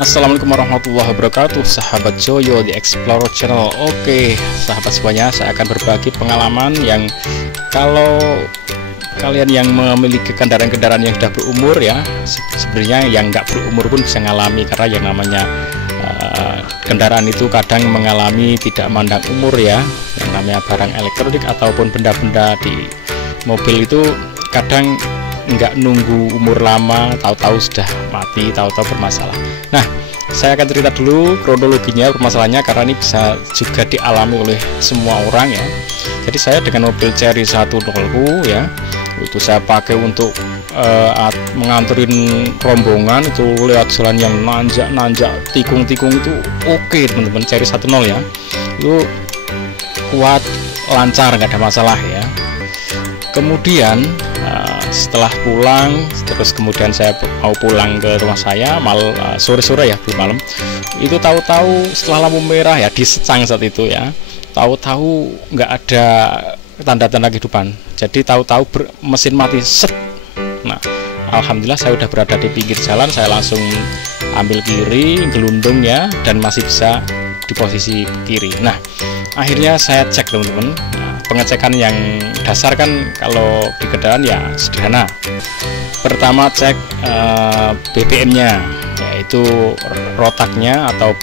Assalamualaikum warahmatullahi wabarakatuh, sahabat Joyo di Explorer Channel. Oke, sahabat semuanya, saya akan berbagi pengalaman yang kalau kalian yang memiliki kendaraan-kendaraan yang sudah berumur ya, sebenarnya yang nggak berumur pun bisa ngalami, karena yang namanya kendaraan itu kadang mengalami tidak mandang umur ya. Yang namanya barang elektronik ataupun benda-benda di mobil itu kadang nggak nunggu umur lama, tahu-tahu sudah mati, tahu-tahu bermasalah. Nah, saya akan cerita dulu kronologinya permasalahannya, karena ini bisa juga dialami oleh semua orang ya. Jadi saya dengan mobil Chery 1.0 ya, itu saya pakai untuk menganterin rombongan itu lewat jalan yang nanjak, tikung-tikung itu oke teman-teman. Chery 1.0 ya, itu kuat, lancar, nggak ada masalah ya. Kemudian setelah pulang, terus kemudian saya mau pulang ke rumah saya sore-sore ya, belum malam, itu tahu-tahu setelah lampu merah ya, disecang saat itu ya, tahu-tahu nggak ada tanda-tanda kehidupan. Jadi tahu-tahu mesin mati set. Nah, alhamdulillah saya udah berada di pinggir jalan, saya langsung ambil kiri, gelundung ya, dan masih bisa di posisi kiri. Nah, akhirnya saya cek teman-teman. Pengecekan yang dasar kan kalau di kendaraan ya sederhana. Pertama cek BBM-nya, yaitu rotaknya atau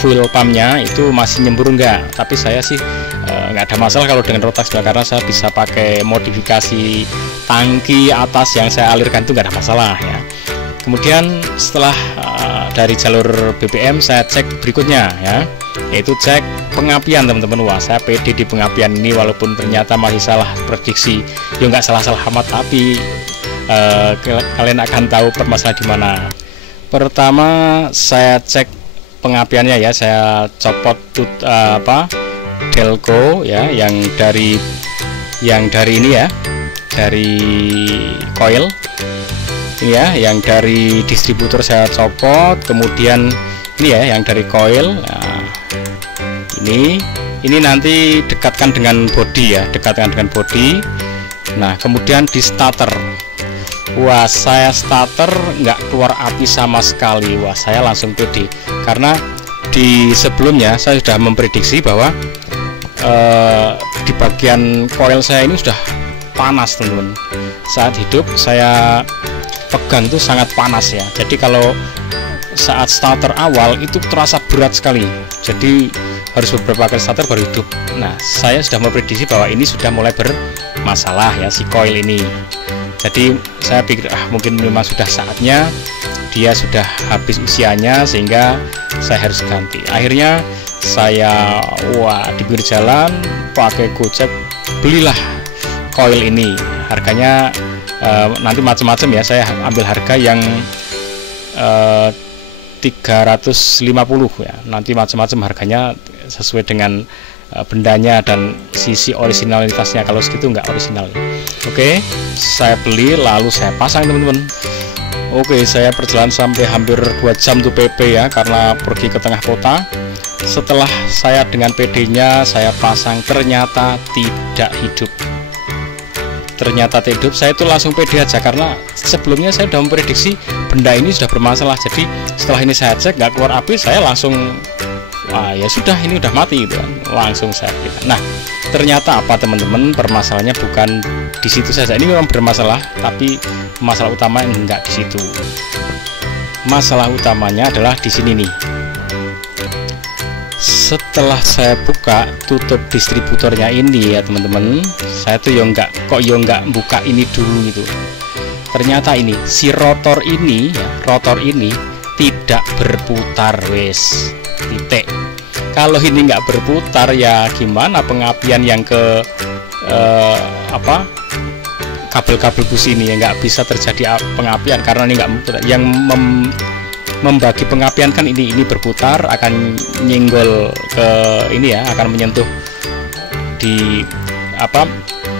fuel pumpnya itu masih nyembur enggak. Tapi saya sih nggak ada masalah kalau dengan rotak sudah, karena saya bisa pakai modifikasi tangki atas yang saya alirkan itu nggak ada masalah ya. Kemudian setelah dari jalur BBM saya cek berikutnya ya, yaitu cek pengapian teman-teman. Wah, saya pede di pengapian ini walaupun ternyata masih salah prediksi. Ya nggak salah-salah amat, tapi kalian akan tahu permasalahan di mana. Pertama saya cek pengapiannya ya, saya copot delco ya, yang dari ini ya, dari coil ini ya, yang dari distributor saya copot. Kemudian ini ya, yang dari coil. Nah, ini nanti dekatkan dengan bodi ya, dekatkan dengan bodi. Nah, kemudian di starter, wah saya starter nggak keluar api sama sekali. Wah, saya langsung pede, karena di sebelumnya saya sudah memprediksi bahwa di bagian coil saya ini sudah panas teman-teman. Saat hidup saya pegang tuh sangat panas ya, jadi kalau saat starter awal itu terasa berat sekali, jadi harus beberapa kali starter baru hidup. Nah, saya sudah memprediksi bahwa ini sudah mulai bermasalah ya, si coil ini. Jadi saya pikir mungkin memang sudah saatnya, dia sudah habis usianya sehingga saya harus ganti. Akhirnya saya di pinggir jalan pakai Gojek belilah coil ini. Harganya nanti macam-macam ya, saya ambil harga yang 350 ya, nanti macam-macam harganya sesuai dengan bendanya dan sisi originalitasnya. Kalau segitu nggak original. Oke, saya beli lalu saya pasang teman-teman. Oke, saya perjalanan sampai hampir 2 jam tuh PP ya, karena pergi ke tengah kota. Setelah saya dengan PD-nya saya pasang, ternyata tidak hidup. Saya itu langsung pede aja, karena sebelumnya saya sudah memprediksi benda ini sudah bermasalah. Jadi setelah ini saya cek nggak keluar api, saya langsung ya sudah, ini udah mati gitu kan, langsung saya pilih. Nah, ternyata apa teman-teman, permasalahannya bukan di situ saja. Ini memang bermasalah, tapi masalah utama enggak di situ. Masalah utamanya adalah di sini nih. Setelah saya buka tutup distributornya ini ya teman-teman, saya tuh nggak buka ini dulu gitu. Ternyata ini si rotor ini tidak berputar, wes titik. Kalau ini nggak berputar ya gimana pengapian yang ke kabel-kabel busi ini ya, nggak bisa terjadi pengapian karena ini nggak berputar. Yang membagi pengapian kan ini berputar, akan nyenggol ke ini ya, akan menyentuh di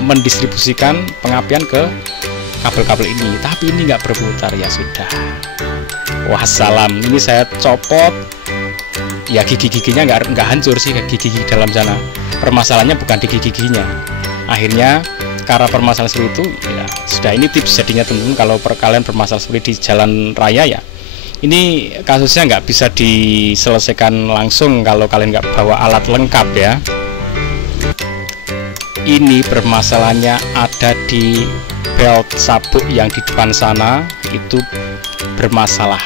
mendistribusikan pengapian ke kabel-kabel ini, tapi ini nggak berputar. Ya sudah, wassalam. Ini saya copot ya, gigi-giginya nggak hancur sih, gigi-gigi dalam sana. Permasalahannya bukan di gigi-giginya. Akhirnya karena permasalahan seperti itu ya sudah, ini tips jadinya teman-teman, kalau kalian bermasalah seperti di jalan raya ya, Ini kasusnya nggak bisa diselesaikan langsung kalau kalian nggak bawa alat lengkap ya. Ini permasalahannya ada di belt sabuk yang di depan sana, itu bermasalah.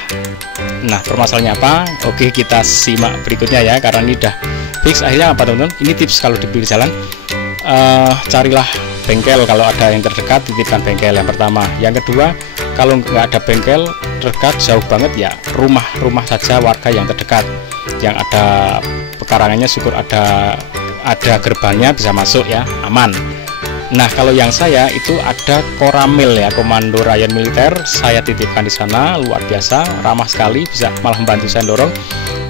Nah, permasalahannya apa? Oke, kita simak berikutnya ya, karena ini udah fix. Akhirnya apa teman-teman? Ini tips kalau di pinggir jalan, carilah bengkel, kalau ada yang terdekat titipkan bengkel, yang pertama. Yang kedua, kalau nggak ada bengkel terdekat, jauh banget ya, rumah saja warga yang terdekat yang ada pekarangannya, syukur ada gerbangnya, bisa masuk ya, aman. Nah, kalau yang saya itu ada Koramil ya, Komando Rayon Militer, saya titipkan di sana, luar biasa, ramah sekali, bisa malah membantu saya dorong,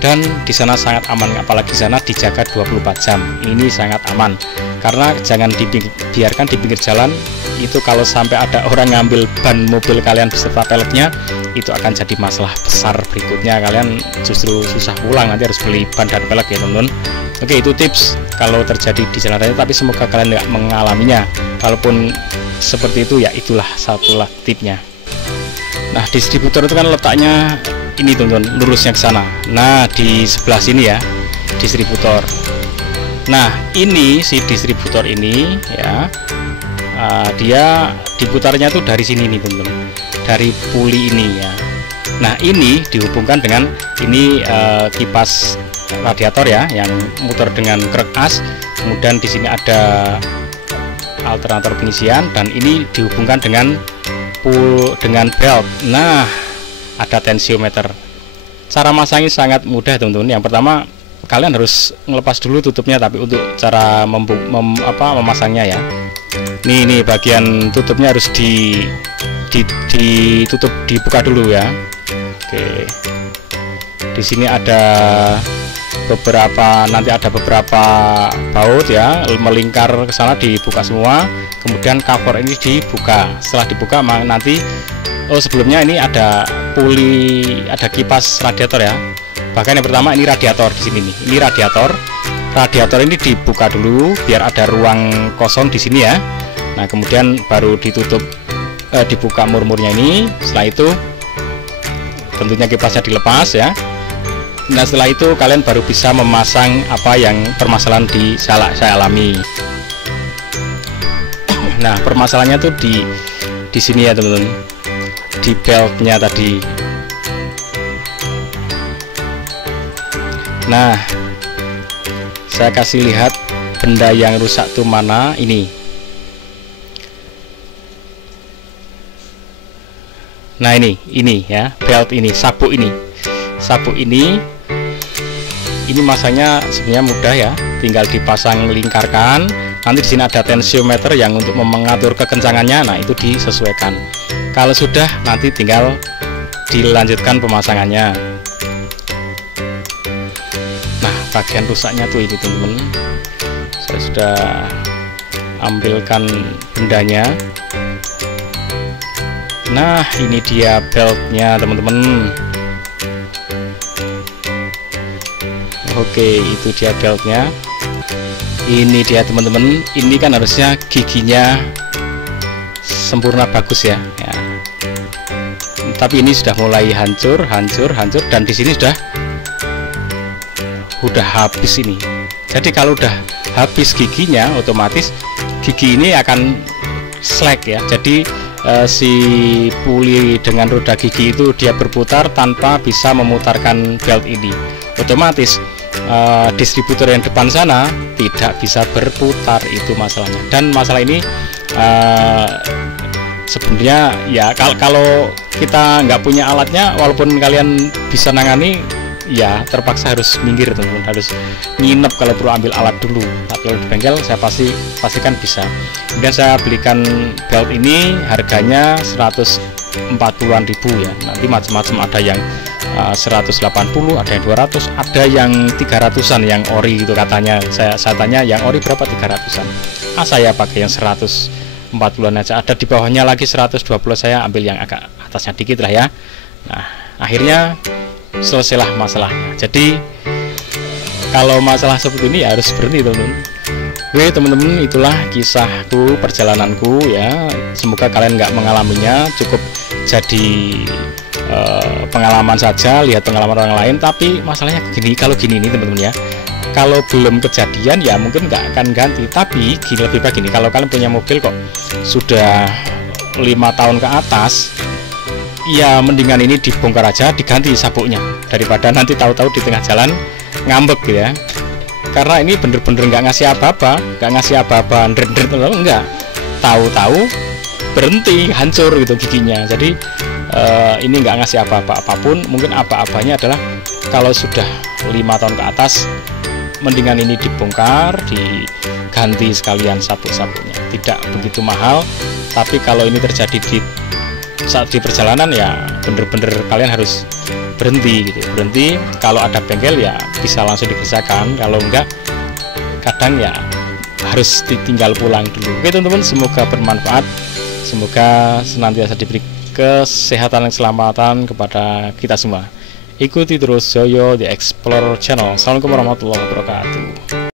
dan di sana sangat aman, apalagi di sana dijaga 24 jam. Ini sangat aman, karena jangan dibiarkan di pinggir jalan. Itu kalau sampai ada orang ngambil ban mobil kalian beserta peleknya, itu akan jadi masalah besar berikutnya. Kalian justru susah pulang, nanti harus beli ban dan pelek ya teman-teman. Oke, itu tips kalau terjadi di jalan raya, tapi semoga kalian nggak mengalaminya. Kalaupun seperti itu ya, itulah satulah tipnya. Nah, distributor itu kan letaknya ini teman-teman, lurusnya ke sana. Nah, di sebelah sini ya, distributor. Nah, ini si distributor ini ya, dia diputarnya tuh dari sini nih teman-teman, dari puli ini ya. Nah, ini dihubungkan dengan ini kipas radiator ya, yang muter dengan krek as. Kemudian di sini ada alternator pengisian, dan ini dihubungkan dengan belt. Nah, ada tensiometer. Cara masangnya sangat mudah teman-teman. Yang pertama, kalian harus ngelepas dulu tutupnya, tapi untuk cara memasangnya ya, nih bagian tutupnya harus ditutup, dibuka dulu ya. Oke, di sini ada nanti ada beberapa baut ya, melingkar ke sana, dibuka semua. Kemudian cover ini dibuka. Setelah dibuka nanti, sebelumnya ini ada puli, ada kipas radiator ya. Bahkan yang pertama ini radiator di sini nih. Ini radiator ini dibuka dulu biar ada ruang kosong di sini ya. Nah, kemudian baru ditutup, dibuka murmurnya ini. Setelah itu tentunya kipasnya dilepas ya. Nah, setelah itu kalian baru bisa memasang apa yang permasalahan saya alami. Nah, permasalahannya tuh di sini ya teman-teman, di beltnya tadi. Nah, saya kasih lihat benda yang rusak tuh mana. Ini. Nah, ini ya, belt ini, sabuk ini masanya sebenarnya mudah ya, tinggal dipasang, lingkarkan. Nanti di sini ada tensiometer yang untuk mengatur kekencangannya. Nah, itu disesuaikan. Kalau sudah, nanti tinggal dilanjutkan pemasangannya. Nah, bagian rusaknya tuh ini teman-teman, saya sudah ambilkan bendanya. Nah, ini dia beltnya teman-teman. Oke, itu dia beltnya. Ini dia teman-teman. Ini kan harusnya giginya sempurna, bagus ya. Tapi ini sudah mulai hancur, dan di sini sudah habis ini. Jadi kalau udah habis giginya, otomatis gigi ini akan slack ya. Jadi si puli dengan roda gigi itu dia berputar tanpa bisa memutarkan belt ini. Otomatis distributor yang depan sana tidak bisa berputar, itu masalahnya. Dan masalah ini sebenarnya ya, kalau kita nggak punya alatnya, walaupun kalian bisa nangani ya, terpaksa harus minggir teman-teman, harus nginep kalau perlu ambil alat dulu. Tapi kalau di bengkel saya pastikan bisa. Kemudian saya belikan belt ini, harganya 140-an ribu ya. Nanti macam-macam, ada yang 180, ada yang 200, ada yang 300-an yang ori gitu katanya. Saya tanya yang ori berapa, 300-an. Saya pakai yang 140-an aja. Ada di bawahnya lagi 120, saya ambil yang agak atasnya dikit lah ya. Nah, akhirnya selesailah masalahnya. Jadi kalau masalah seperti ini ya harus berhenti teman-teman. Oke teman-teman, itulah kisahku, perjalananku ya. Semoga kalian nggak mengalaminya, cukup jadi pengalaman saja, lihat pengalaman orang lain. Tapi masalahnya gini, kalau gini nih teman-teman ya, kalau belum kejadian ya mungkin nggak akan ganti. Tapi gini, lebih baik gini, kalau kalian punya mobil kok sudah 5 tahun ke atas, ya mendingan ini dibongkar aja, diganti sabuknya, daripada nanti tahu-tahu di tengah jalan ngambek gitu ya. Karena ini bener-bener nggak ngasih apa-apa, ndret-ndret, enggak, tahu-tahu berhenti, hancur gitu giginya. Jadi ini nggak ngasih apa-apa apapun. Mungkin apa-apanya adalah kalau sudah 5 tahun ke atas, mendingan ini dibongkar, diganti sekalian sabuk-sabuknya. Tidak begitu mahal, tapi kalau ini terjadi saat di perjalanan ya bener-bener kalian harus berhenti gitu. Berhenti, kalau ada bengkel ya bisa langsung dikerjakan, kalau enggak kadang ya harus ditinggal pulang dulu. Oke teman-teman, semoga bermanfaat, semoga senantiasa diberi kesehatan dan keselamatan kepada kita semua. Ikuti terus Joyo The Explorer Channel. Assalamualaikum warahmatullahi wabarakatuh.